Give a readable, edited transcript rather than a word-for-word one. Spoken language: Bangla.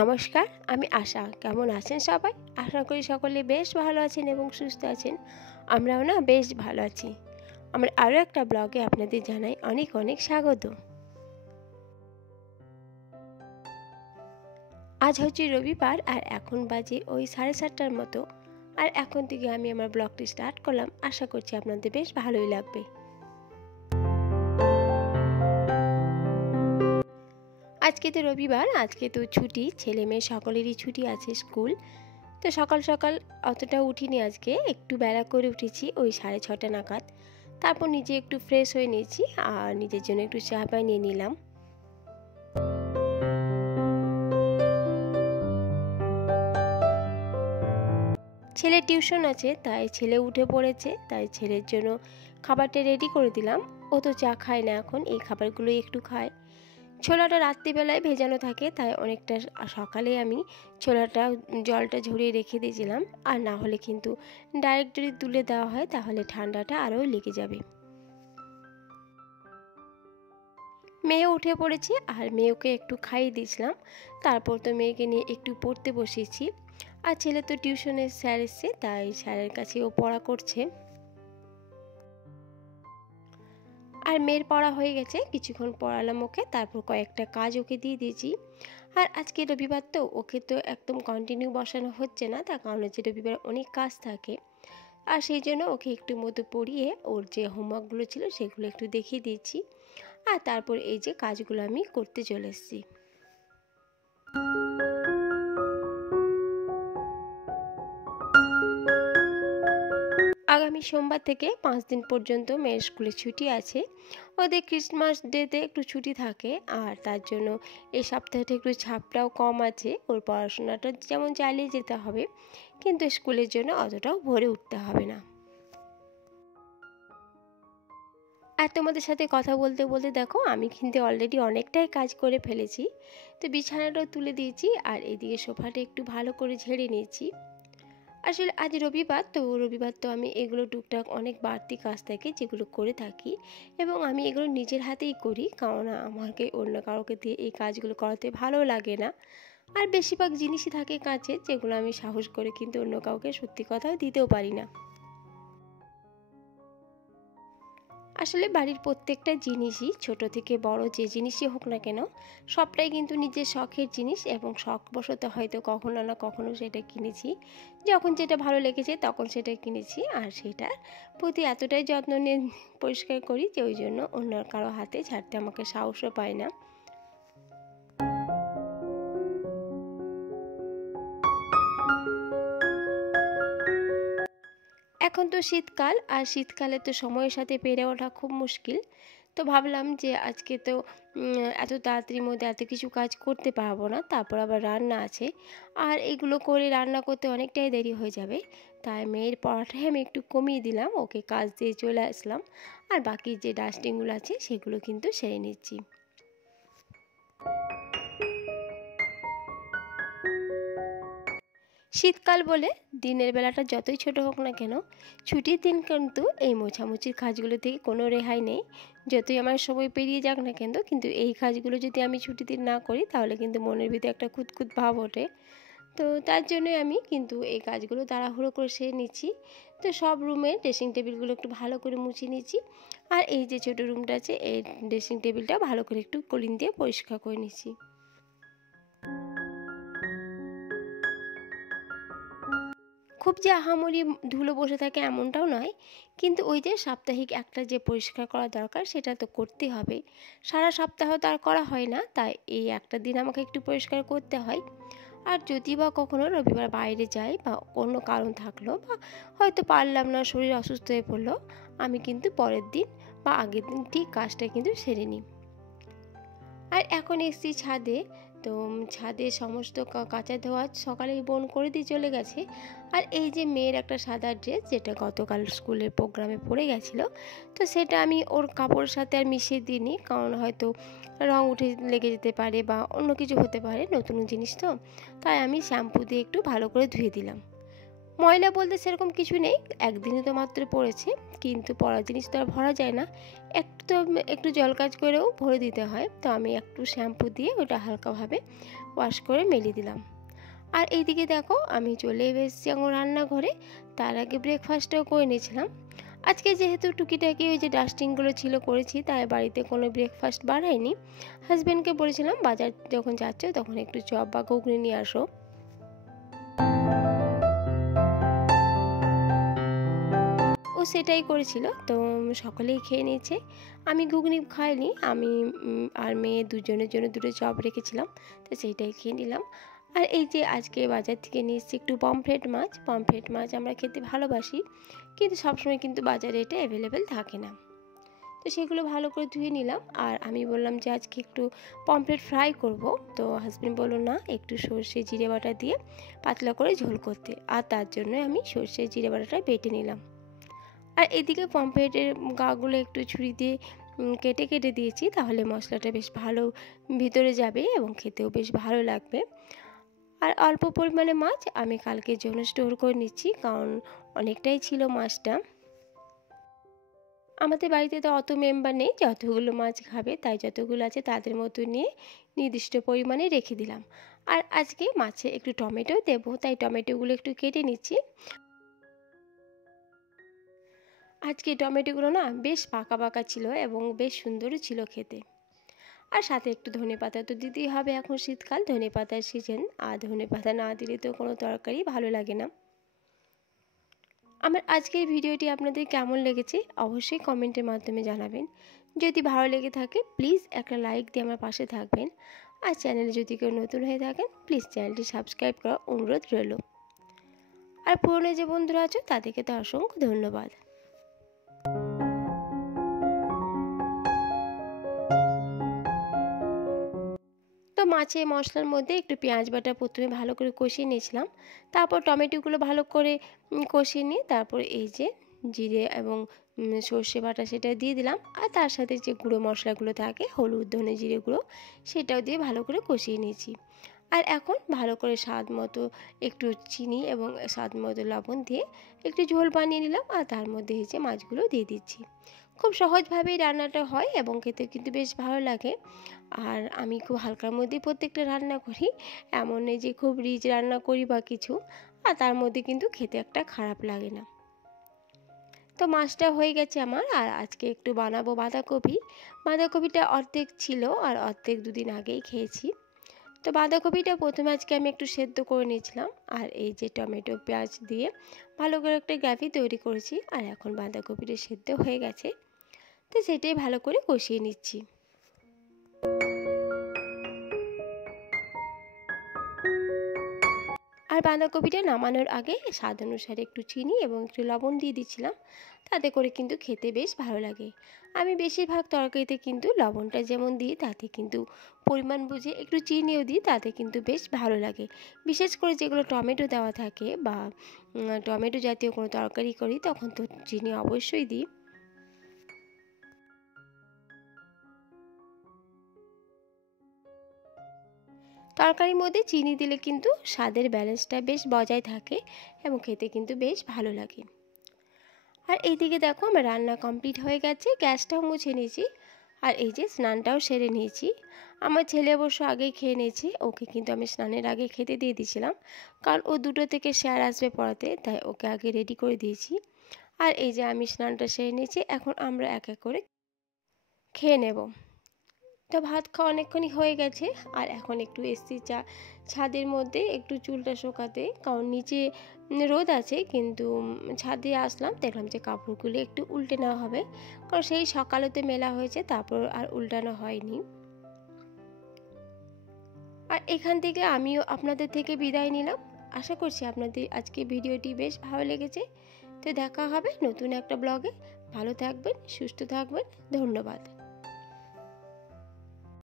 নমস্কার, আমি আশা। কেমন আছেন সবাই? আশা করি সকলে বেশ ভালো আছেন এবং সুস্থ আছেন। আমরাও বেশ ভালো আছি। আমার আরও একটা ব্লগে আপনাদের জানাই অনেক অনেক স্বাগত। আজ হচ্ছে রবিবার আর এখন বাজে ওই 7:30টার মতো। আর এখন থেকে আমি আমার ব্লগটি স্টার্ট করলাম। আশা করছি আপনাদের বেশ ভালোই লাগবে। আজকে তো রবিবার, আজকে তো ছুটি, ছেলে মেয়ে সকলেরই ছুটি আছে স্কুল। তো সকাল সকাল অতটা উঠিনি, আজকে একটু বেলা করে উঠেছি, ওই 6:30 নাগাদ। তারপর নিজে একটু ফ্রেশ হয়ে নিয়েছি আর নিজের জন্য একটু চা বানিয়ে নিলাম। ছেলের টিউশন আছে, তাই ছেলে উঠে পড়েছে, তাই ছেলের জন্য খাবারটা রেডি করে দিলাম। ও তো চা খায় না, এখন এই খাবারগুলোই একটু খায়। ছোলাটা রাত্রিবেলায় ভেজানো থাকে, তাই অনেকটা সকালে আমি ছোলাটা জলটা ঝরিয়ে রেখে দিয়েছিলাম। আর না হলে কিন্তু ডাইরেক্ট যদি তুলে দেওয়া হয় তাহলে ঠান্ডাটা আরও লেগে যাবে। মেয়ে উঠে পড়েছে আর মেয়েকে একটু খাইয়ে দিয়েছিলাম। তারপর তো মেয়েকে নিয়ে একটু পড়তে বসিয়েছি। আর ছেলে তো টিউশনের স্যার এসছে, তাই স্যারের কাছে ও পড়া করছে। আর মেয়ের পড়া হয়ে গেছে, কিছুক্ষণ পড়ালাম ওকে, তারপর কয়েকটা কাজ ওকে দিয়ে দিয়েছি। আর আজকে রবিবার তো ওকে তো একদম কন্টিনিউ বসানো হচ্ছে না, তার কারণ হচ্ছে রবিবার অনেক কাজ থাকে। আর সেই জন্য ওকে একটু মতো পড়িয়ে ওর যে হোমওয়ার্কগুলো ছিল সেগুলো একটু দেখিয়ে দিয়েছি। আর তারপর এই যে কাজগুলো আমি করতে চলে এসেছি। আগামী সোমবার থেকে 5 দিন পর্যন্ত মেয়ের স্কুলে ছুটি আছে। ওদের ক্রিসমাস ডেতে একটু ছুটি থাকে, আর তার জন্য এই সপ্তাহটা একটু ছাপটাও কম আছে। ওর পড়াশোনাটা যেমন চালিয়ে যেতে হবে, কিন্তু স্কুলের জন্য অতটাও ভরে উঠতে হবে না। আর তোমাদের সাথে কথা বলতে বলতে দেখো আমি কিন্তু অলরেডি অনেকটাই কাজ করে ফেলেছি। তো বিছানাটাও তুলে দিয়েছি আর এদিকে সোফাটা একটু ভালো করে ঝেড়ে নিয়েছি। আসলে আজ রবিবার তো আমি এগুলো টুকটাক অনেক বাড়তি কাজ থাকে যেগুলো করে থাকি, এবং আমি এগুলো নিজের হাতেই করি, কারণ আমাকে অন্য কাউকে দিয়ে এই কাজগুলো করাতে ভালো লাগে না। আর বেশিরভাগ জিনিসই থাকে কাছে, যেগুলো আমি সাহস করে কিন্তু অন্য কাউকে সত্যি কথাও দিতেও পারি না। আসলে বাড়ির প্রত্যেকটা জিনিসই, ছোট থেকে বড় যে জিনিসই হোক না কেন, সবটাই কিন্তু নিজের শখের জিনিস, এবং শখবশত হয়তো কখনো না কখনো সেটা কিনেছি। যখন যেটা ভালো লেগেছে তখন সেটা কিনেছি, আর সেটার প্রতি এতটাই যত্ন নিয়ে পরিষ্কার করি যে ওই জন্য অন্য কারো হাতে ছাড়তে আমাকে সাহসও পায় না। এখন তো শীতকাল, আর শীতকালে তো সময়ের সাথে পেরে ওঠা খুব মুশকিল। তো ভাবলাম যে আজকে তো এত তাড়াতাড়ির মধ্যে এত কিছু কাজ করতে পারবো না, তারপর আবার রান্না আছে, আর এগুলো করে রান্না করতে অনেকটাই দেরি হয়ে যাবে। তাই মেয়ের পড়াটাই আমি একটু কমিয়ে দিলাম, ওকে কাজ দিয়ে চলে আসলাম, আর বাকি যে ডাস্টিংগুলো আছে সেগুলো কিন্তু সেরে নিচ্ছি। শীতকাল বলে দিনের বেলাটা যতই ছোট হোক না কেন, ছুটির দিন কিন্তু এই মোছামুছির কাজগুলো থেকে কোনো রেহাই নেই। যতই আমার সময় পেরিয়ে যাক না কেন, কিন্তু এই কাজগুলো যদি আমি ছুটির দিন না করি তাহলে কিন্তু মনের ভিতরে একটা খুঁতখুঁত ভাব ওঠে। তো তার জন্যই আমি কিন্তু এই কাজগুলো তাড়াহুড়ো করে সেরে নিচ্ছি। তো সব রুমের ড্রেসিং টেবিলগুলো একটু ভালো করে মুছে নিচ্ছি। আর এই যে ছোটো রুমটা আছে, এই ড্রেসিং টেবিলটা ভালো করে একটু কলিন দিয়ে পরিষ্কার করে নিচ্ছি। খুব যে আহামরি ধুলো বসে থাকে এমনটাও নয়, কিন্তু ওই যে সাপ্তাহিক একটা যে পরিষ্কার করা দরকার সেটা তো করতেই হবে। সারা সপ্তাহ তো আর করা হয় না, তাই এই একটা দিন আমাকে একটু পরিষ্কার করতে হয়। আর যদি বা কখনো রবিবার বাইরে যাই বা অন্য কারণ থাকলো, বা হয়তো পারলাম না, শরীর অসুস্থ হয়ে পড়লো, আমি কিন্তু পরের দিন বা আগের দিন ঠিক কাজটা কিন্তু সেরে নিই। আর এখন এসেছি ছাদে। তো ছাদে সমস্ত কাঁচা ধোয়া সকালেই বোন করে দিয়ে চলে গেছে। আর এই যে মেয়ের একটা সাদা ড্রেস, যেটা গতকাল স্কুলের প্রোগ্রামে পরে গেছিলো, তো সেটা আমি ওর কাপড়ের সাথে আর মিশিয়ে দিইনি, কারণ হয়তো রং উঠে লেগে যেতে পারে বা অন্য কিছু হতে পারে, নতুন জিনিস তো। তাই আমি শ্যাম্পু দিয়ে একটু ভালো করে ধুয়ে দিলাম। ময়লা বলতে সেরকম কিছু নেই, একদিনে তো মাত্র পড়েছে, কিন্তু পড়া জিনিস তো আর ভরা যায় না, একটু জল কাজ করেও ভরে দিতে হয়। তো আমি একটু শ্যাম্পু দিয়ে ওটা হালকাভাবে ওয়াশ করে মেলে দিলাম। আর এইদিকে দেখো আমি চলে এসেছি আমার রান্নাঘরে। তার আগে ব্রেকফাস্টটাও করে নিয়েছিলাম। আজকে যেহেতু টুকিটাকি ওই যে ডাস্টিংগুলো ছিল করেছি, তাই বাড়িতে কোনো ব্রেকফাস্ট বানাইনি। হাজব্যান্ডকে বলেছিলাম বাজার যখন যাচ্ছ তখন একটু চপ বা ঘুগনি নিয়ে আসো। ও সেটাই করেছিল, তো সকলেই খেয়ে নিয়েছে। আমি ঘুগনি খাইনি, আমি আর মেয়ে দুজনের জন্য দুটো চপ রেখেছিলাম, তো সেইটাই খেয়ে নিলাম। আর এই যে আজকে বাজার থেকে নিয়ে এসেছি একটু পমফ্রেট মাছ আমরা খেতে ভালোবাসি, কিন্তু সবসময় কিন্তু বাজারে এটা অ্যাভেলেবেল থাকে না। তো সেগুলো ভালো করে ধুয়ে নিলাম। আর আমি বললাম যে আজকে একটু পমফ্রেট ফ্রাই করব, তো হাজব্যান্ড বললো না, একটু সর্ষে জিরে বাটা দিয়ে পাতলা করে ঝোল করতে, আর তার জন্য আমি সর্ষে জিরে বাটাটা বেটে নিলাম। আর এদিকে পমফ্রেটের গাগুলো একটু ছুরি দিয়ে কেটে কেটে দিয়েছি, তাহলে মশলাটা বেশ ভালো ভিতরে যাবে এবং খেতেও বেশ ভালো লাগবে। আর অল্প পরিমাণে মাছ আমি কালকের জন্য স্টোর করে নিচ্ছি, কারণ অনেকটাই ছিল মাছটা। আমাদের বাড়িতে তো অত মেম্বার নেই যতগুলো মাছ খাবে, তাই যতগুলো আছে তাদের মতো নিয়ে নির্দিষ্ট পরিমাণে রেখে দিলাম। আর আজকে মাছে একটু টমেটো দেবো, তাই টমেটোগুলো একটু কেটে নিচ্ছি। আজকে টমেটোগুলো না বেশ পাকা পাকা ছিল এবং বেশ সুন্দরও ছিল খেতে। আর সাথে একটু ধনেপাতা তো দিতেই হবে, এখন শীতকাল, ধনেপাতার সিজন, আর ধনেপাতা না দিলে তো কোনো তরকারি ভালো লাগে না। আমার আজকের ভিডিওটি আপনাদের কেমন লেগেছে অবশ্যই কমেন্টের মাধ্যমে জানাবেন। যদি ভালো লেগে থাকে প্লিজ একটা লাইক দিয়ে আমার পাশে থাকবেন। আর চ্যানেলে যদি কেউ নতুন হয়ে থাকেন প্লিজ চ্যানেলটি সাবস্ক্রাইব করার অনুরোধ রইল। আর পুরনো যে বন্ধুরা আছো তাদেরকে তো অসংখ্য ধন্যবাদ। তো মাছে মশলার মধ্যে একটু পেঁয়াজ বাটা প্রথমে ভালো করে কষিয়ে নিয়েছিলাম, তারপর টমেটোগুলো ভালো করে কষিয়ে নিয়ে তারপর এই যে জিরে এবং সর্ষে বাটা সেটা দিয়ে দিলাম। আর তার সাথে যে গুঁড়ো মশলাগুলো থাকে হলুদ ধনে জিরে গুঁড়ো সেটাও দিয়ে ভালো করে কষিয়ে নিয়েছি। আর এখন ভালো করে স্বাদ মতো একটু চিনি এবং স্বাদ মতো লবণ দিয়ে একটু ঝোল বানিয়ে নিলাম। আর তার মধ্যে এই যে মাছগুলো দিয়ে দিচ্ছি। খুব সহজভাবেই রান্নাটা হয় এবং খেতে কিন্তু বেশ ভালো লাগে। আর আমি খুব হালকার মধ্যেই প্রত্যেকটা রান্না করি, এমন নেই যে খুব রিচ রান্না করি বা কিছু, আর তার মধ্যে কিন্তু খেতে একটা খারাপ লাগে না। তো মাছটা হয়ে গেছে আমার। আর আজকে একটু বানাবো বাঁধাকপিটা অর্ধেক ছিল আর অর্ধেক দুদিন আগেই খেয়েছি। তো বাঁধাকপিটা প্রথমে আজকে আমি একটু সেদ্ধ করে নিয়েছিলাম, আর এই যে টমেটো পেঁয়াজ দিয়ে ভালো করে একটা গ্রেভি তৈরি করেছি। আর এখন বাঁধাকপিটা সেদ্ধ হয়ে গেছে, তো সেটাই ভালো করে কষিয়ে নিচ্ছি। আর বাঁধাকপিটা নামানোর আগে স্বাদ অনুসারে একটু চিনি এবং একটু লবণ দিয়ে দিচ্ছিলাম, তাতে করে কিন্তু খেতে বেশ ভালো লাগে। আমি বেশিরভাগ তরকারিতে কিন্তু লবণটা যেমন দিই তাতে কিন্তু পরিমাণ বুঝে একটু চিনিও দিই, তাতে কিন্তু বেশ ভালো লাগে। বিশেষ করে যেগুলো টমেটো দেওয়া থাকে বা টমেটো জাতীয় কোনো তরকারি করি তখন তো চিনি অবশ্যই দিই। তরকারির মধ্যে চিনি দিলে কিন্তু স্বাদের ব্যালেন্সটা বেশ বজায় থাকে এবং খেতে কিন্তু বেশ ভালো লাগে। আর এইদিকে দেখো আমার রান্না কমপ্লিট হয়ে গেছে, গ্যাসটাও মুছে নিয়েছি, আর এই যে স্নানটাও সেরে নিয়েছি। আমার ছেলে অবশ্য আগেই খেয়ে নিয়েছে, ওকে কিন্তু আমি স্নানের আগে খেতে দিয়ে দিয়েছিলাম, কারণ ও 2টো থেকে স্যার আসবে পড়াতে, তাই ওকে আগে রেডি করে দিয়েছি। আর এই যে আমি স্নানটা সেরে নিয়েছি, এখন আমরা এক এক করে খেয়ে নেব। তো ভাত খাওয়া অনেকক্ষণই হয়ে গেছে, আর এখন একটু এসছি ছাদের মধ্যে একটু চুলটা শুকাতে, কারণ নিচে রোদ আছে, কিন্তু ছাদে আসলাম, দেখলাম যে কাপড়গুলো একটু উল্টে নেওয়া হবে, কারণ সেই সকালেতে মেলা হয়েছে তারপর আর উল্টানো হয়নি। আর এখান থেকে আমিও আপনাদের থেকে বিদায় নিলাম। আশা করছি আপনাদের আজকে ভিডিওটি বেশ ভালো লেগেছে। তো দেখা হবে নতুন একটা ব্লগে। ভালো থাকবেন, সুস্থ থাকবেন, ধন্যবাদ।